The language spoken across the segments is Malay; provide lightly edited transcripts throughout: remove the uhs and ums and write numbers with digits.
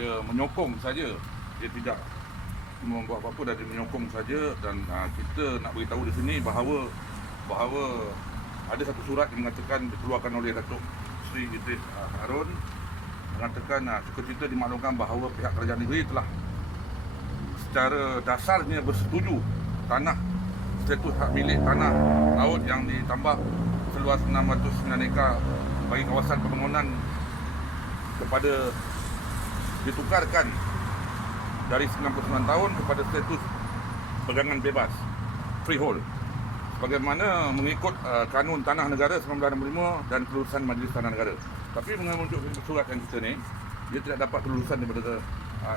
dia menyokong saja, dia tidak membuat apa-apa dan dia menyokong saja. Dan kita nak beritahu di sini bahawa ada satu surat yang mengatakan dikeluarkan oleh Datuk Seri Idris Harun, mengatakan sukacita dimaklumkan bahawa pihak kerajaan negeri telah secara dasarnya bersetuju tanah status hak milik tanah laut yang ditambah seluas 609 ekar bagi kawasan pembangunan kepada ditukarkan dari 99 tahun kepada status pegangan bebas freehold bagaimana mengikut Kanun Tanah Negara 1965 dan kelulusan Majlis Tanah Negara. Tapi mengenai surat yang kita ni, dia tidak dapat kelulusan daripada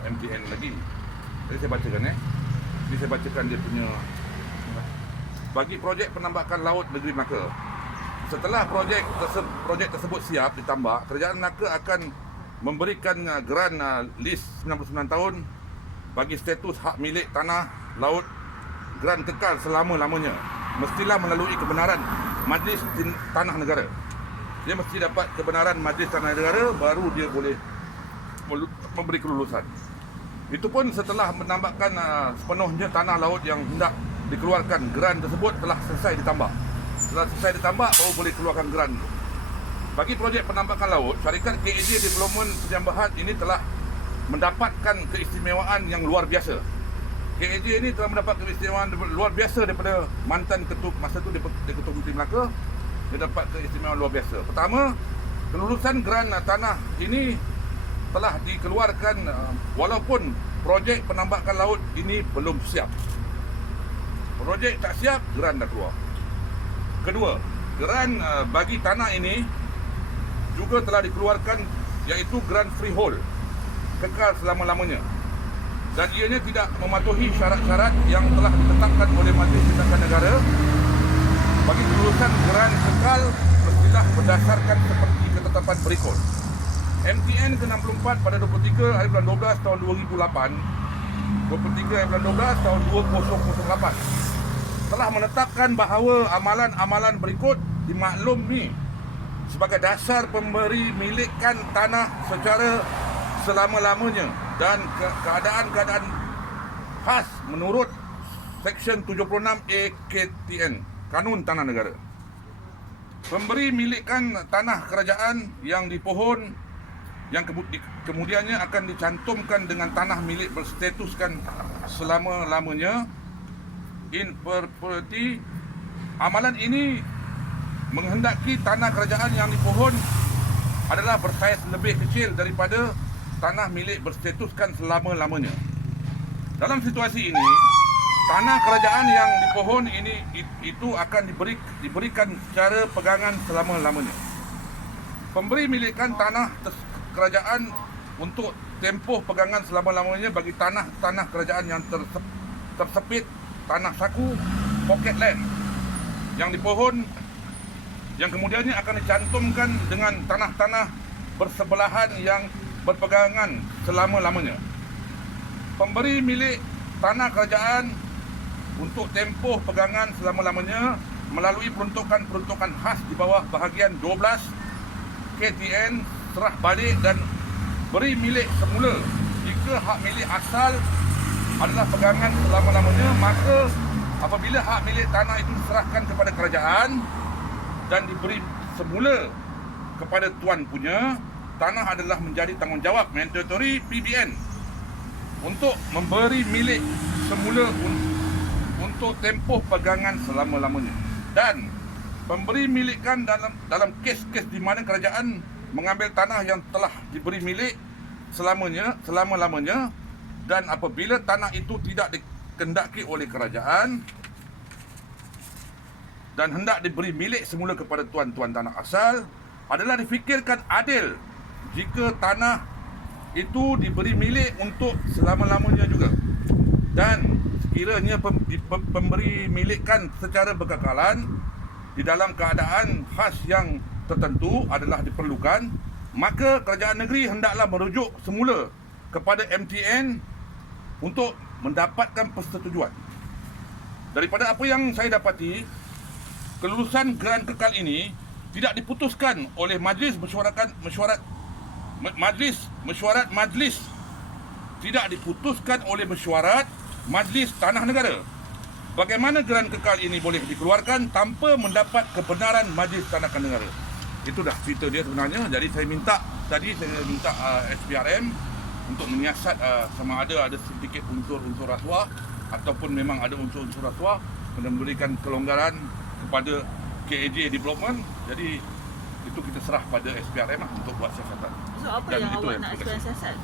MTN lagi. Jadi saya bacakan Ini saya bacakan dia punya. Bagi projek penambakan laut negeri Melaka, setelah projek tersebut siap ditambak, Kerajaan Melaka akan memberikan geran list 99 tahun bagi status hak milik tanah laut, geran kekal selama-lamanya. Mestilah melalui kebenaran Majlis Tanah Negara. Dia mesti dapat kebenaran Majlis Tanah Negara baru dia boleh memberi kelulusan. Itu pun setelah menambahkan sepenuhnya tanah laut yang hendak dikeluarkan, geran tersebut telah selesai ditambak. Setelah selesai ditambak baru boleh keluarkan geran. Bagi projek penambakan laut, syarikat KAJ Development Penjambahan ini telah mendapatkan keistimewaan yang luar biasa. KAJ ini telah mendapat keistimewaan luar biasa daripada mantan ketua masa itu, dia Ketua Menteri Melaka. Dia dapat keistimewaan luar biasa. Pertama, kelulusan geran tanah ini telah dikeluarkan walaupun projek penambakan laut ini belum siap. Projek tak siap, geran dah keluar. Kedua, geran bagi tanah ini juga telah dikeluarkan, iaitu geran freehold, kekal selama-lamanya. Dan ianya tidak mematuhi syarat-syarat yang telah ditetapkan oleh Majlis Tindakan Negara. Bagi kelulusan geran kekal mestilah berdasarkan seperti ketetapan berikut. MTN ke-64 pada 23 hari bulan 12 tahun 2008, 23 hari bulan 12 tahun 2008 telah menetapkan bahawa amalan-amalan berikut dimaklumi sebagai dasar pemberi milikan tanah secara selama-lamanya dan keadaan-keadaan khas menurut Seksyen 76A KTN, Kanun Tanah Negara. Pemberi milikan tanah kerajaan yang dipohon yang kemudiannya akan dicantumkan dengan tanah milik berstatuskan selama-lamanya in perpetuity. Amalan ini menghendaki tanah kerajaan yang dipohon adalah bersaiz lebih kecil daripada tanah milik berstatuskan selama-lamanya. Dalam situasi ini, tanah kerajaan yang dipohon ini itu akan diberikan secara pegangan selama-lamanya. Pemberi milikan tanah kerajaan untuk tempoh pegangan selama-lamanya bagi tanah kerajaan yang tersepit, tanah saku, pocket land yang dipohon, yang kemudiannya akan dicantumkan dengan tanah-tanah bersebelahan yang berpegangan selama-lamanya. Pemberi milik tanah kerajaan untuk tempoh pegangan selama-lamanya melalui peruntukan-peruntukan khas di bawah bahagian 12 KTN serah balik dan beri milik semula. Jika hak milik asal adalah pegangan selama-lamanya, maka apabila hak milik tanah itu diserahkan kepada kerajaan dan diberi semula kepada tuan punya, tanah adalah menjadi tanggungjawab mandatory PBN untuk memberi milik semula untuk tempoh pegangan selama-lamanya. Dan pemberi milikan dalam kes-kes di mana kerajaan mengambil tanah yang telah diberi milik selama-lamanya dan apabila tanah itu tidak dikendaki oleh kerajaan dan hendak diberi milik semula kepada tuan-tuan tanah asal, adalah difikirkan adil jika tanah itu diberi milik untuk selama-lamanya juga. Dan sekiranya pemberi milikan secara berkekalan di dalam keadaan khas yang tertentu adalah diperlukan, maka kerajaan negeri hendaklah merujuk semula kepada MTN untuk mendapatkan persetujuan. Daripada apa yang saya dapati, kelulusan geran kekal ini tidak diputuskan oleh Majlis Mesyuarat tidak diputuskan oleh mesyuarat Majlis Tanah Negara. Bagaimana geran kekal ini boleh dikeluarkan tanpa mendapat kebenaran Majlis Tanah Negara? Itu dah cerita dia sebenarnya. Jadi saya minta SPRM untuk menyiasat sama ada sedikit unsur-unsur rasuah ataupun memang ada unsur-unsur rasuah, memberikan kelonggaran kepada KAJ Development. Jadi itu kita serah pada SPRM untuk buat siasatan. So apa Dan yang itu awak yang nak terima kasih. siasat?